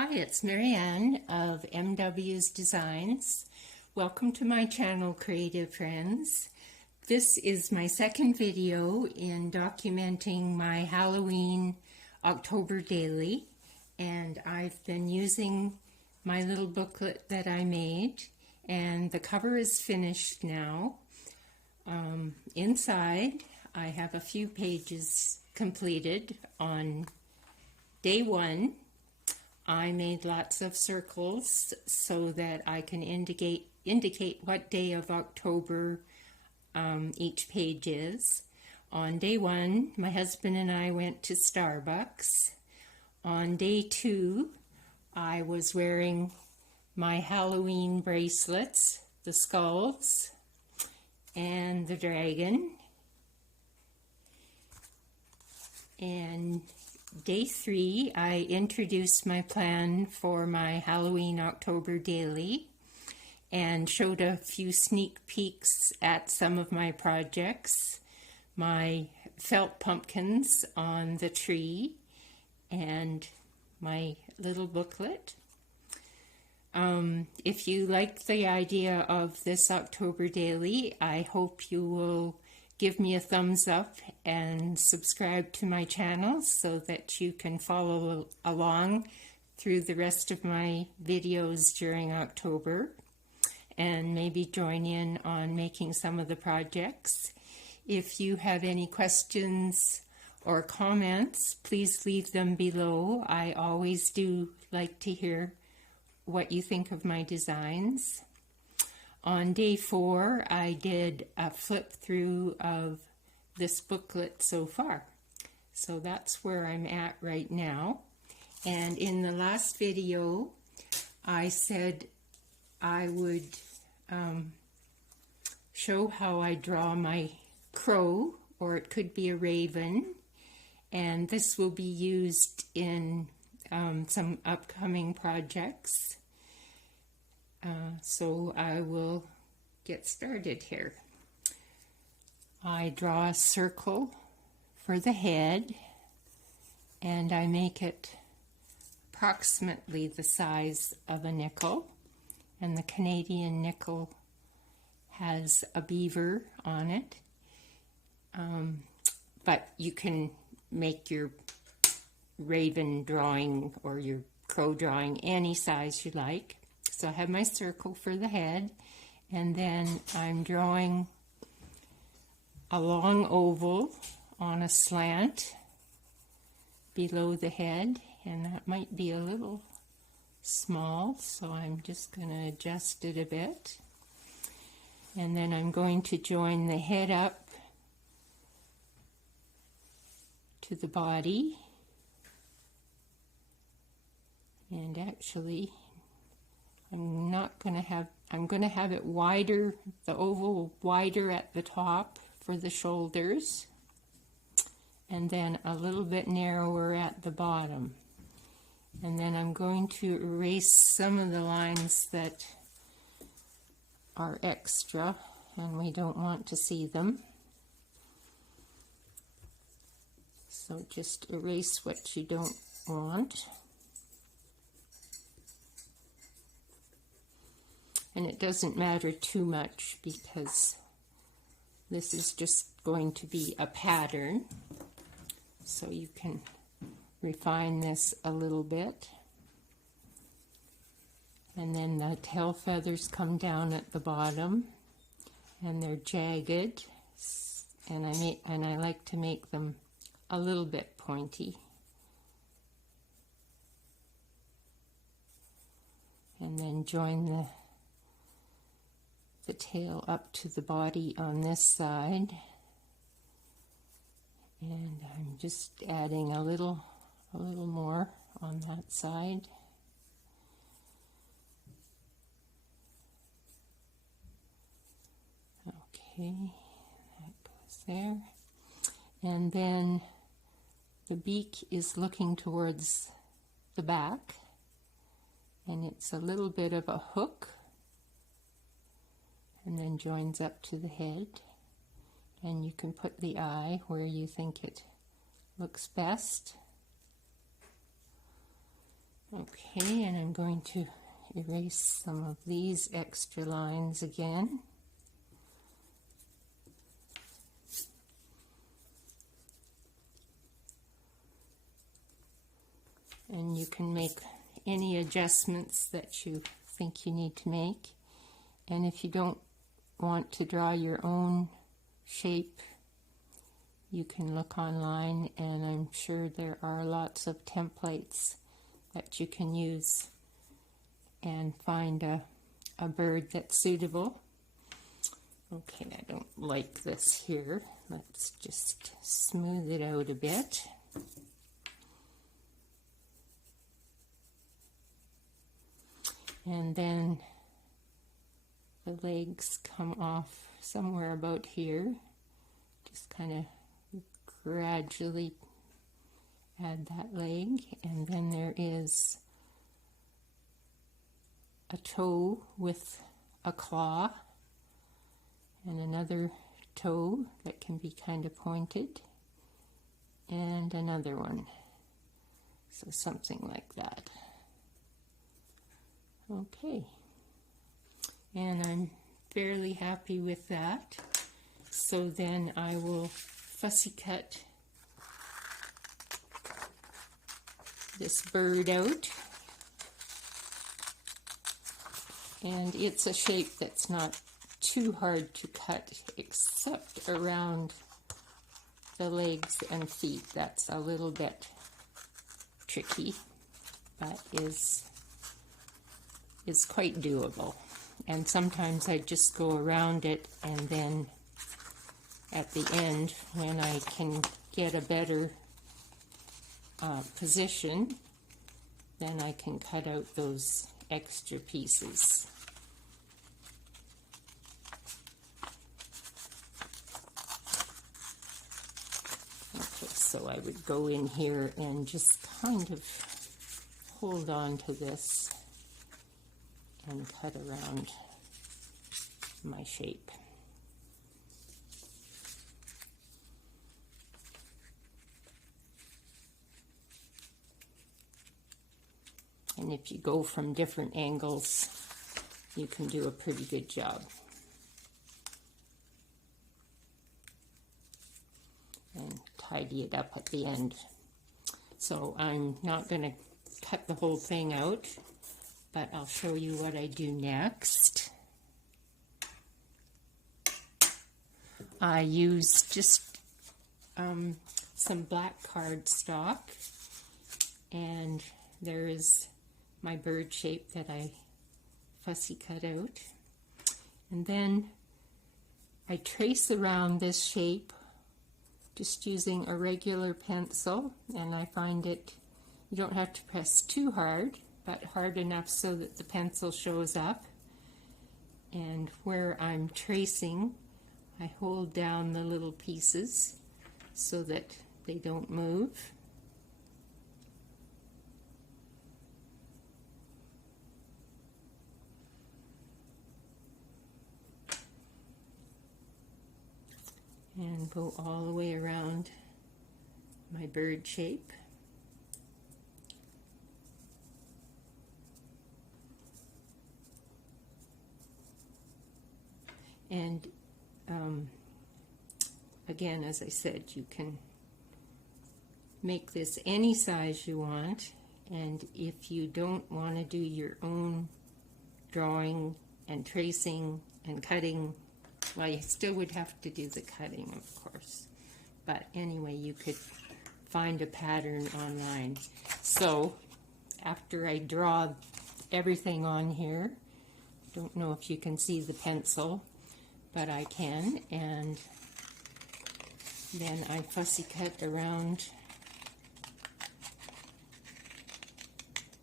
Hi, it's Marianne of MW's Designs. Welcome to my channel, Creative Friends. This is my second video in documenting my Halloween October daily, and I've been using my little booklet that I made, and the cover is finished now. Inside, I have a few pages completed. On day one, I made lots of circles so that I can indicate what day of October each page is. On day one, my husband and I went to Starbucks. On day two, I was wearing my Halloween bracelets, the skulls, and the dragon. And day three, I introduced my plan for my Halloween October daily and showed a few sneak peeks at some of my projects, my felt pumpkins on the tree, and my little booklet. If you like the idea of this October daily, I hope you will give me a thumbs up and subscribe to my channel so that you can follow along through the rest of my videos during October and maybe join in on making some of the projects. If you have any questions or comments, please leave them below. I always do like to hear what you think of my designs. On day four, I did a flip through of this booklet so far. So that's where I'm at right now. And in the last video, I said I would show how I draw my crow, or it could be a raven. And this will be used in some upcoming projects. So I will get started here. I draw a circle for the head, and I make it approximately the size of a nickel, and the Canadian nickel has a beaver on it, but you can make your raven drawing or your crow drawing any size you like. So I have my circle for the head, and then I'm drawing a long oval on a slant below the head, and that might be a little small, so I'm just going to adjust it a bit. And then I'm going to join the head up to the body, and actually I'm going to have it wider, the oval wider at the top for the shoulders, and then a little bit narrower at the bottom. And then I'm going to erase some of the lines that are extra and we don't want to see them. So just erase what you don't want. And it doesn't matter too much because this is just going to be a pattern. So you can refine this a little bit. And then the tail feathers come down at the bottom, and they're jagged. And I like to make them a little bit pointy. And then join the tail up to the body on this side, and I'm just adding a little more on that side. Okay, that goes there, and then the beak is looking towards the back, and it's a little bit of a hook, and then joins up to the head, and you can put the eye where you think it looks best. Okay, and I'm going to erase some of these extra lines again. And you can make any adjustments that you think you need to make. And if you don't want to draw your own shape, you can look online, and I'm sure there are lots of templates that you can use and find a bird that's suitable. Okay, I don't like this here. Let's just smooth it out a bit. And then the legs come off somewhere about here. Just kind of gradually add that leg, and then there is a toe with a claw and another toe that can be kind of pointed, and another one. So something like that. Okay, and I'm fairly happy with that. So then I will fussy cut this bird out, and it's a shape that's not too hard to cut except around the legs and feet. That's a little bit tricky, but is quite doable. And sometimes I just go around it, and then at the end, when I can get a better position, then I can cut out those extra pieces. Okay, so I would go in here and just kind of hold on to this and cut around my shape. And if you go from different angles, you can do a pretty good job. And tidy it up at the end. So I'm not going to cut the whole thing out, but I'll show you what I do next. I use just some black cardstock, and there is my bird shape that I fussy cut out. And then I trace around this shape just using a regular pencil, and I find it, you don't have to press too hard, but hard enough so that the pencil shows up. And where I'm tracing, I hold down the little pieces so that they don't move. And go all the way around my bird shape. And again, as I said, you can make this any size you want, and if you don't want to do your own drawing and tracing and cutting, well, you still would have to do the cutting, of course. But anyway, you could find a pattern online. So after I draw everything on here, don't know if you can see the pencil, but I can, and then I fussy cut around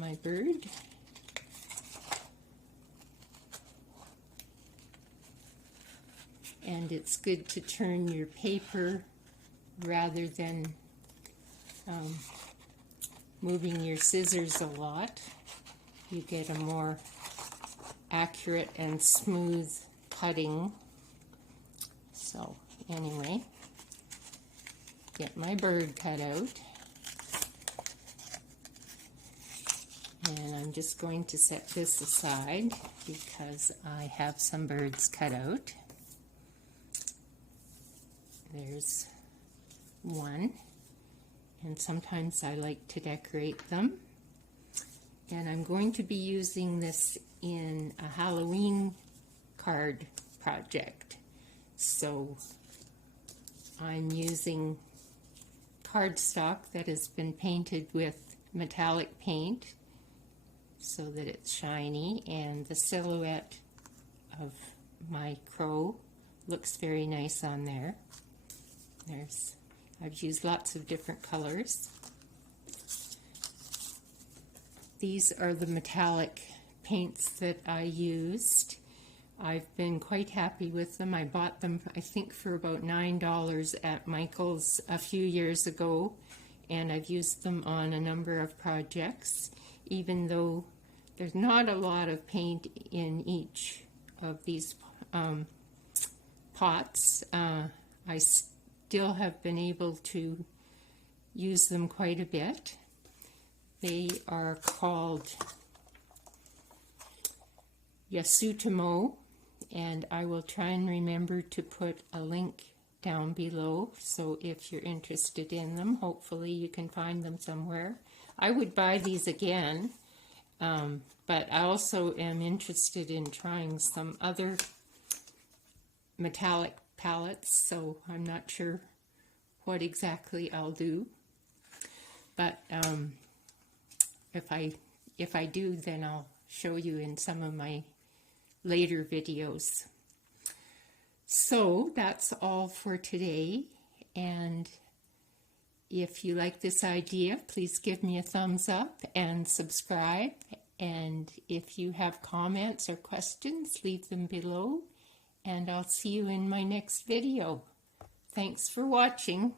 my bird. And it's good to turn your paper rather than moving your scissors a lot. You get a more accurate and smooth cutting. So anyway, get my bird cut out. just going to set this aside because I have some birds cut out. There's one, and sometimes I like to decorate them. And I'm going to be using this in a Halloween card project. So I'm using cardstock that has been painted with metallic paint so that it's shiny, and the silhouette of my crow looks very nice on there. I've used lots of different colors. These are the metallic paints that I used. I've been quite happy with them. I bought them, I think, for about $9 at Michael's a few years ago, and I've used them on a number of projects. Even though there's not a lot of paint in each of these pots, I still have been able to use them quite a bit. They are called Yasutamo, and I will try and remember to put a link down below, so if you're interested in them, hopefully you can find them somewhere. I would buy these again, but I also am interested in trying some other metallic palettes, so I'm not sure what exactly I'll do. But if I do, then I'll show you in some of my later videos. So that's all for today, and if you like this idea, please give me a thumbs up and subscribe, and if you have comments or questions, leave them below, and I'll see you in my next video. Thanks for watching.